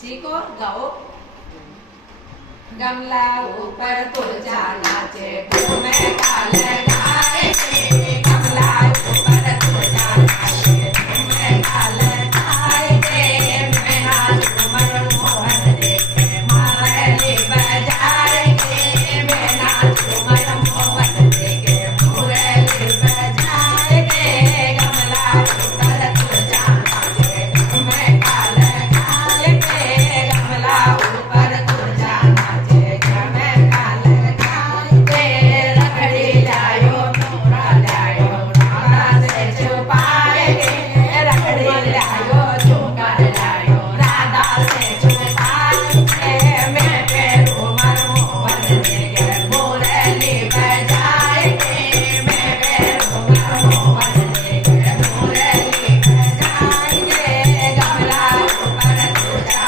सीखो गाओ। गमला ऊपर तुलजा नाचे घूमे काल गाए के। गमला ऊपर तुलजा नाचे घूमे काल गाए के। मैं नाच झूमर मोहन देखे मारली बजाए के। मैं नाच झूमर मोहन देखे मुरली बजाए के। गमला ऊपर तुलजा नाचे घूमे काल गाए के। गमला ऊपर तुलजा नाचे घूमे काल गाए के। रखड़ी लायो मोरा लायो राधा से छुपाए के। रखड़ी लायो झुमका लायो राधा से छुपाए के। मैं पेरू मर मोहन देखे मुरली बजाए के। मैं पेरू मर मोहन देखे मुरली बजाए के। गमला ऊपर तुलजा